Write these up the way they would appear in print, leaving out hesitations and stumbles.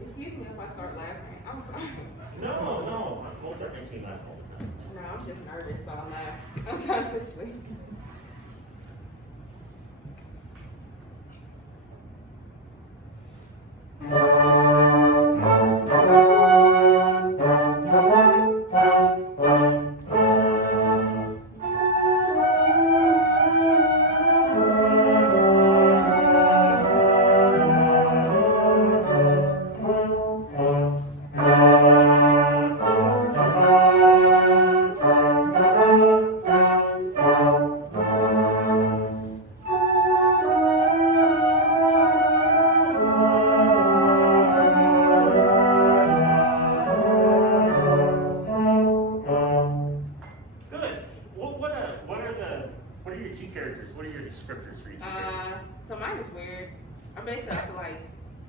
Excuse me if I start laughing. I'm sorry. No. Mozart makes me laugh all the time. No, I'm just nervous, so I laugh unconsciously. Good. What are your two characters? What are your descriptors for each character? So mine is weird. I based it off of like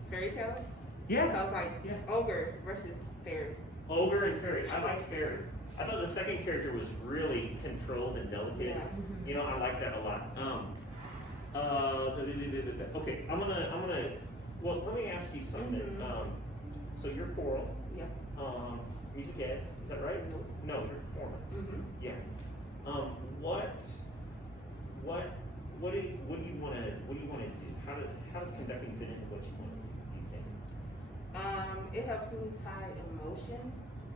fairy tales. Yeah. So I was like ogre versus fairy. Ogre and fairy. I like fairy. I thought the second character was really controlled and delicate. Yeah. You know, I like that a lot. Okay, I'm gonna. Well, let me ask you something. So you're choral. Yeah. Music ed. Is that right? No, you're performance. Yeah. What do you want to do? How does conducting fit into what you want to do? You think? It helps me tie emotion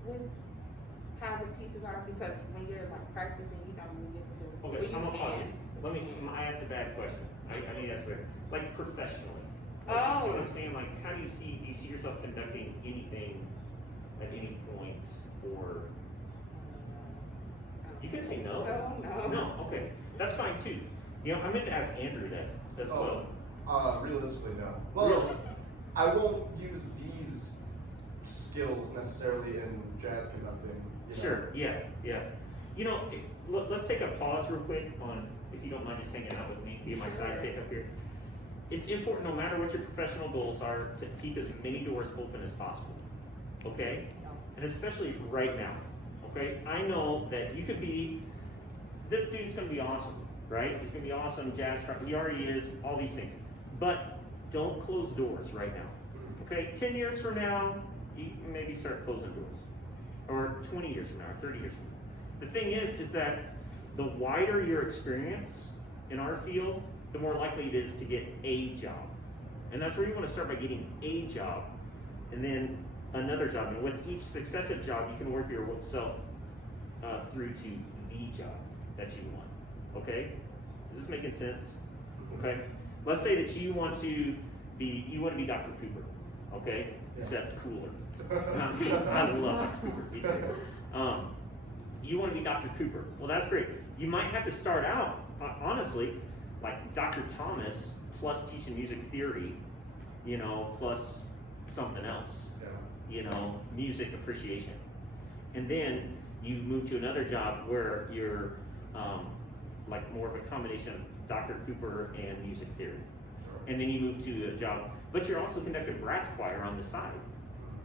with how the pieces are because when you're like practicing, you don't really get to. Okay, I'm gonna pause can. you. I asked a bad question. I need to ask better. Like professionally. Oh. You see what I'm saying? Like, how do you see yourself conducting anything at any point, or you can say no. So no. No, okay, that's fine too. You know, I meant to ask Andrew that as well. Realistically, no. Well, I won't use these skills necessarily in jazz conducting. You know? Sure. Yeah. You know, let's take a pause real quick on, if you don't mind just hanging out with me, be my sidekick up here. It's important, no matter what your professional goals are, to keep as many doors open as possible. Okay? And especially right now. Okay? I know that you could be, this dude's gonna be awesome, right? He's gonna be awesome, jazz, he already is, all these things. But don't close doors right now. Okay? 10 years from now, you maybe start closing doors. Or 20 years from now, or 30 years from now. The thing is that the wider your experience in our field, the more likely it is to get a job. And that's where you want to start, by getting a job and then another job. And with each successive job, you can work yourself through to the job that you want. Okay? Is this making sense? Okay? Let's say that you want to be Dr. Cooper. Okay? Except cooler. I love Dr. Cooper. He's great. You want to be Dr. Cooper. Well, that's great. You might have to start out, honestly, like Dr. Thomas plus teaching music theory, you know, plus something else, you know, music appreciation. And then you move to another job where you're like more of a combination of Dr. Cooper and music theory. And then you move to a job, but you're also conducting brass choir on the side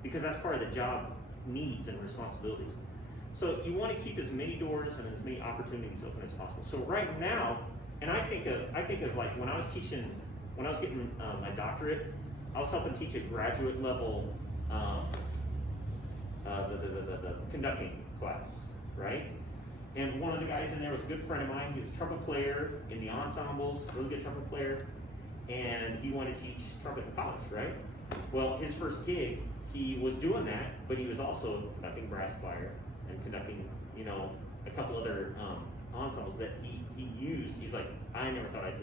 because that's part of the job needs and responsibilities. So you want to keep as many doors and as many opportunities open as possible. So right now, and I think of like when I was getting my doctorate, I was helping teach a graduate level the conducting class, right? And one of the guys in there was a good friend of mine. He was a trumpet player in the ensembles, a really good trumpet player, and he wanted to teach trumpet in college, right? Well, his first gig, he was doing that, but he was also conducting brass choir and conducting, you know, a couple other ensembles that he used. He's like, I never thought I'd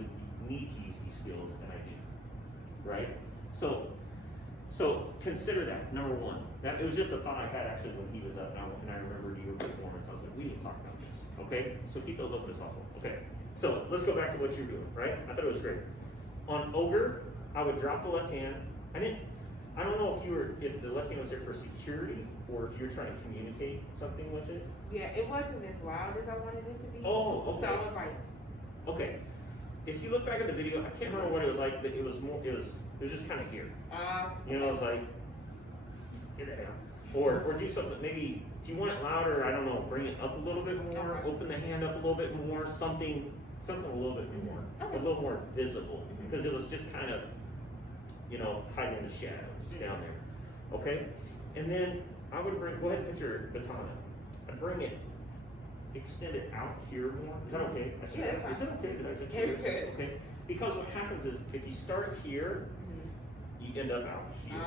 need to use these skills, and I do, right? So consider that, number one. That it was just a thought I had actually when he was up, and I remembered your performance. I was like, we need to talk about this, okay? So keep those open as possible, okay? So let's go back to what you're doing, right? I thought it was great. On Ogre, I would drop the left hand. I don't know if the left hand was there for security or if you're trying to communicate something with it. Yeah, it wasn't as loud as I wanted it to be. Oh, okay. So I was like, okay. If you look back at the video, I can't remember what it was like, but it was just kind of here. You know, it's like, get that down. Or do something, maybe, if you want it louder, I don't know, bring it up a little bit more, open the hand up a little bit more, something something a little bit more, Okay. a little more visible, because it was just kind of, you know, hiding in the shadows down there. Okay, and then I would bring. Go ahead and put your baton up. I'd bring it, extend it out here more. Is that okay? I should Yeah, ask. that's Is it okay? Did I just You're good. Okay, because what happens is if you start here, you end up out here.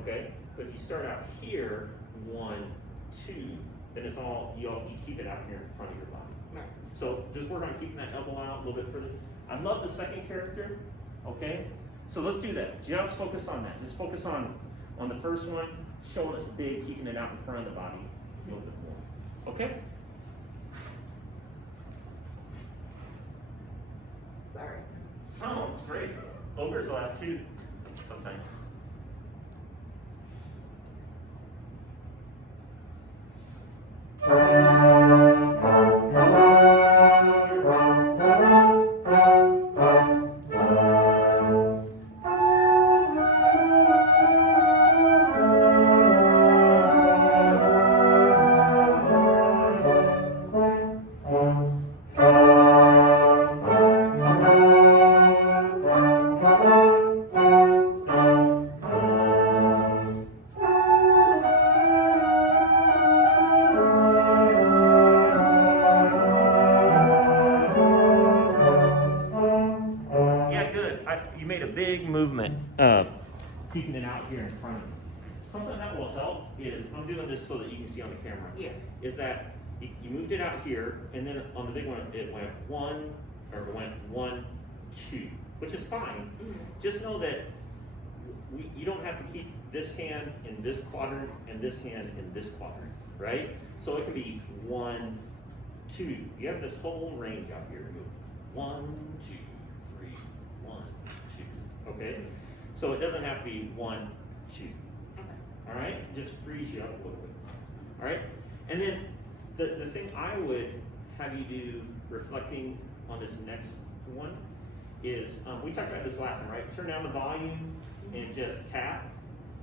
Okay, but if you start out here, 1, 2, then it's all you keep it out here in front of your body. Right. So just work on keeping that elbow out a little bit further. I love the second character. Okay, so let's do that. Just focus on that. Just focus on the first one, showing us big, keeping it out in front of the body a little bit more. Okay. Sorry. Oh, it's great. Ogres laugh too sometimes. Yeah, good. You made a big movement, keeping it out here in front of you. Something that will help is, I'm doing this so that you can see on the camera. Yeah. Is that you moved it out here, and then on the big one, it went 1, 2, which is fine. Just know that you don't have to keep this hand in this quadrant and this hand in this quadrant, right? So it can be 1, 2. You have this whole range out here. 1, 2, 3, 1, 2. Okay? So it doesn't have to be 1, 2. All right? Just frees you up a little bit. All right? And then the thing I would have you do, reflecting on this next one, is we talked about this last time, right? Turn down the volume and just tap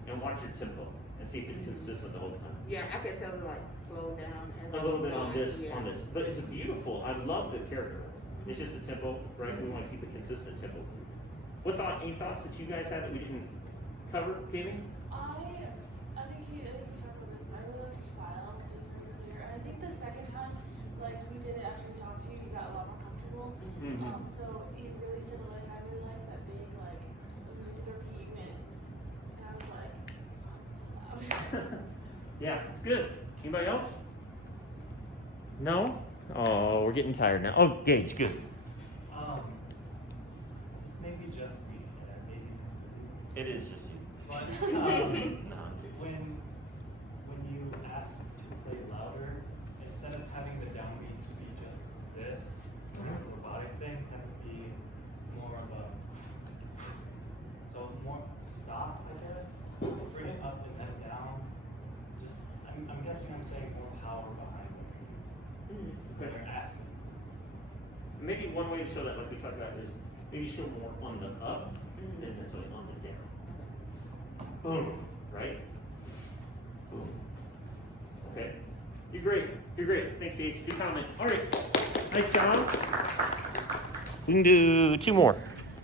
and watch your tempo and see if it's consistent the whole time. Yeah, I could tell it like slow down and A little bit on this, yeah. but it's beautiful. I love the character. It's just the tempo, right? We want to keep a consistent tempo. Any thoughts that you guys had that we didn't cover, Jamie? I think you talked about this. I really like your style. It's really clear. And I think the second time, like we did it after we talked to you, you got a lot more comfortable. So you really said like I really like that big like repeat and I was like, Yeah, it's good. Anybody else? No? Oh, we're getting tired now. Oh, Gage, good. This may be just me, and maybe It is just you. but when you ask to play louder, instead of having the downbeats to be just this robotic thing, have it be more of a more stop, I guess. Bring it up and then down. Just I'm guessing I'm saying more power behind it. When you're asking. Maybe one way to show that, like we talked about, is maybe show more on the up than necessarily on the down. Boom, right? Boom. Okay. You're great. You're great. Thanks, H. Good comment. All right. Nice job. We can do 2 more.